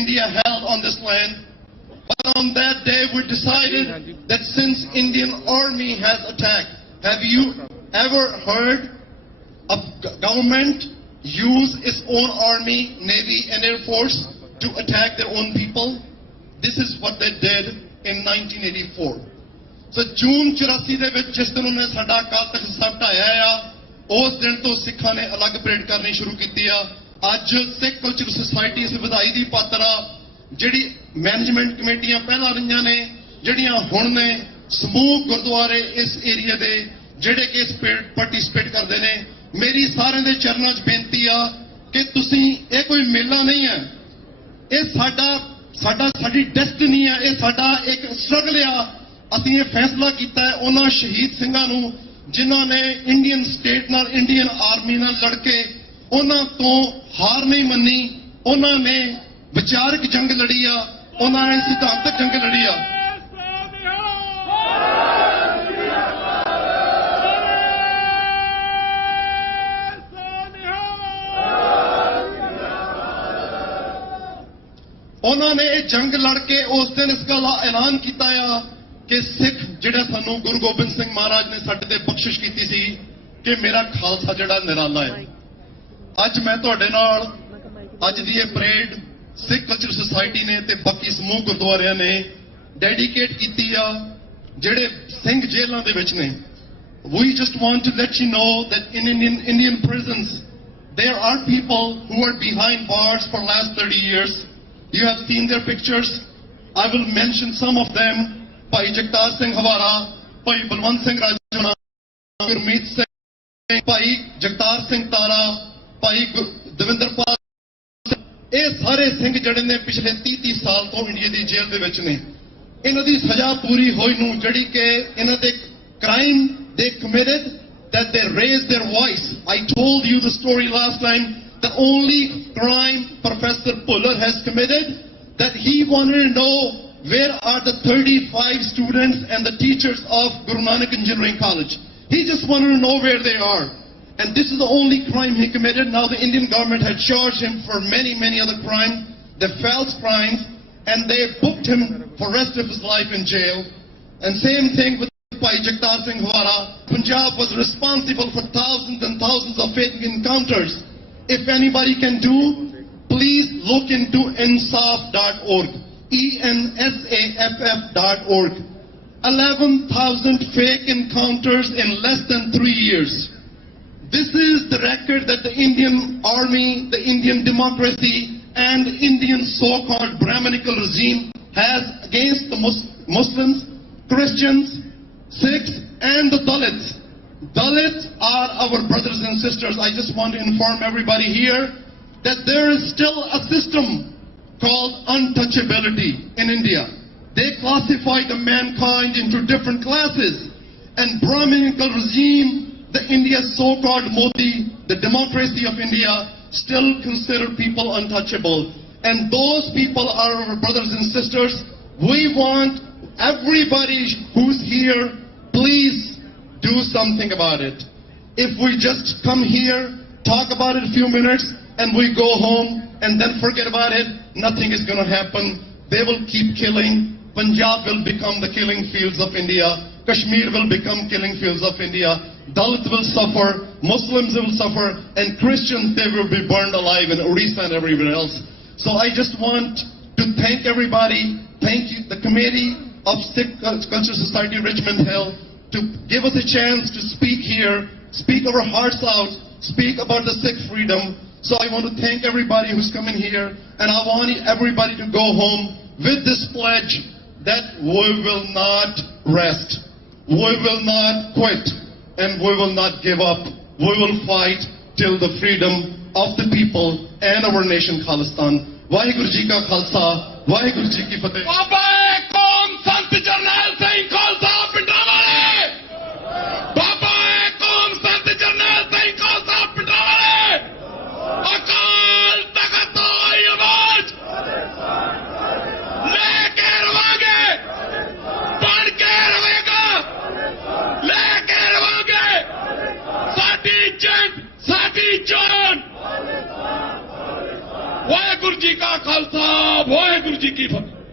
India held on this land. But on that day we decided that since Indian army has attacked, have you ever heard of government use its own army, navy and air force to attack their own people? This is what they did in 1984. So June 84 ਦੇ ਵਿੱਚ ਜਿਸ ਦਿਨ ਉਹਨੇ ਸਾਡਾ ਅਕਾਲ ਤਖਤ ਸਾਹਿਬ ਢਾਇਆ ਆ, ਉਸ ਦਿਨ ਤੋਂ ਸਿੱਖਾਂ ਨੇ ਅਲੱਗ ਪਰੇਡ ਕਰਨੀ ਸ਼ੁਰੂ ਕੀਤੀ ਆ। ਅੱਜ ਸਿੱਖ ਕਲਚਰ ਸੁਸਾਇਟੀ ਇਸ ਵਧਾਈ ਦੀ ਪਾਤਰ ਆ, ਜਿਹੜੀ ਮੈਨੇਜਮੈਂਟ ਕਮੇਟੀਆਂ ਪਹਿਲਾਂ ਰਹੀਆਂ ਨੇ, ਜਿਹੜੀਆਂ ਹੁਣ ਨੇ, ਸਮੂਹ ਗੁਰਦੁਆਰੇ ਇਸ ਏਰੀਆ ਦੇ ਜਿਹੜੇ ਕਿ ਇਸ ਪਾਰਟਿਸਿਪੇਟ ਕਰਦੇ ਨੇ। ਮੇਰੀ ਸਾਰਿਆਂ ਦੇ ਚਰਨਾਂ 'ਚ ਬੇਨਤੀ ਆ ਕਿ ਤੁਸੀਂ, ਇਹ ਕੋਈ ਮੇਲਾ ਨਹੀਂ ਹੈ, ਇਹ ਸਾਡੀ ਡੈਸਟੀਨੀ ਹੈ, ਇਹ ਸਾਡਾ ਇੱਕ ਸਟਰਗਲ ਆ। ਅਸੀਂ ਇਹ ਫੈਸਲਾ ਕੀਤਾ ਹੈ ਉਹਨਾਂ ਸ਼ਹੀਦ ਸਿੰਘਾਂ ਨੂੰ ਜਿਨ੍ਹਾਂ ਨੇ ਇੰਡੀਅਨ ਸਟੇਟ ਨਾਲ, ਇੰਡੀਅਨ ਆਰਮੀ ਨਾਲ ਲੜ ਕੇ ਉਹਨਾਂ ਤੋਂ ਹਾਰ ਨਹੀਂ ਮੰਨੀ, ਉਹਨਾਂ ਨੇ ਵਿਚਾਰਕ ਜੰਗ ਲੜੀ ਆ, ਉਹਨਾਂ ਨੇ ਸਿਧਾਂਤਕ ਜੰਗ ਲੜੀ ਆ। ਉਹਨਾਂ ਨੇ ਇਹ ਜੰਗ ਲੜ ਕੇ ਉਸ ਦਿਨ ਇਸ ਗੱਲ ਦਾ ਐਲਾਨ ਕੀਤਾ ਆ ਕਿ ਸਿੱਖ ਜਿਹੜਾ ਸਾਨੂੰ ਗੁਰੂ ਗੋਬਿੰਦ ਸਿੰਘ ਮਹਾਰਾਜ ਨੇ ਸਾਡੇ ਤੇ ਬਖਸ਼ਿਸ਼ ਕੀਤੀ ਸੀ ਕਿ ਮੇਰਾ ਖਾਲਸਾ ਜਿਹੜਾ ਨਿਰਾਲਾ ਹੈ। ਅੱਜ ਮੈਂ ਤੁਹਾਡੇ ਨਾਲ ਅੱਜ ਦੀ ਇਹ ਪਰੇਡ ਸਿੱਖ ਕਲਚਰ ਸੁਸਾਇਟੀ ਨੇ ਤੇ ਬਾਕੀ ਸਮੂਹ ਗੁਰਦੁਆਰਿਆਂ ਨੇ ਡੈਡੀਕੇਟ ਕੀਤੀ ਆ ਜਿਹੜੇ ਸਿੰਘ ਜੇਲ੍ਹਾਂ ਦੇ ਵਿੱਚ ਨੇ। We just want to let you know that in Indian prisons there are people who are behind bars for last 30 years. You have seen their pictures. I will mention some of them. Bhai Jagtar Singh Hawara, Bhai Balwant Singh Rajana, Gurmeet Singh, Bhai Jagtar Singh Tara, Bhai Devinder Pal। ਇਹ ਸਾਰੇ ਸਿੰਘ ਜਿਹੜੇ ਨੇ ਪਿਛਲੇ 30 ਸਾਲ ਤੋਂ India ਦੀ ਜੇਲ੍ਹ ਦੇ ਵਿੱਚ ਨੇ। ਇਹਨਾਂ ਦੀ ਸਜ਼ਾ ਪੂਰੀ ਹੋਈ ਨੂੰ ਜਿਹੜੀ ਕਿ ਇਹਨਾਂ ਦੇ crime they committed, that they raised their voice. I told you the story last time. The only crime Professor Puller has committed, that he wanted to know where are the 35 students and the teachers of Guru Nanak Engineering College. He just wanted to know where they are. And this is the only crime he committed. Now the Indian government had charged him for many other crimes, the false crimes, and they booked him for the rest of his life in jail. And same thing with Bhai Jagtar Singh Hawara. Punjab was responsible for thousands and thousands of fatal encounters. If anybody can do, please look into ensaf.org, ENSAFF.org. 11,000 fake encounters in less than 3 years. This is the record that the Indian army, the Indian democracy, and Indian so-called Brahminical regime has against the Muslims, Christians, Sikhs, and the Dalits. Dalits are our brothers and sisters. I just want to inform everybody here that there is still a system called untouchability in India. They classify the mankind into different classes, and Brahminical regime, the India's so-called Modi, the democracy of India, still consider people untouchable. And those people are our brothers and sisters. We want everybody who's here, please do something about it. If we just come here, talk about it a few minutes, and we go home and then forget about it, nothing is going to happen. They will keep killing. Punjab will become the killing fields of India. Kashmir will become killing fields of India. Dalits will suffer, Muslims will suffer, and Christians, they will be burned alive in Orissa and everywhere else. So I just want to thank everybody, thank you, the committee of Sikh Culture Society Richmond Hill, to give us a chance to speak here, speak our hearts out, speak about the Sikh freedom. So I want to thank everybody who's coming here, and I want everybody to go home with this pledge that we will not rest, we will not quit, and we will not give up. We will fight till the freedom of the people and our nation Khalistan. Vaheguru Ji Ka Khalsa, Vaheguru Ji Ki Fateh. Baba Kaum Sant Jarnail Singh Khalsa Pindawale. Baba Kaum Sant Jarnail Singh Khalsa Pindawale. Akal Takht Oi Awaaz. Leke ravange, bad ke ravega. Leke ravange. Saadi jang, saadi jaan. Vaheguru Ji Ka Khalsa. Ki Fateh.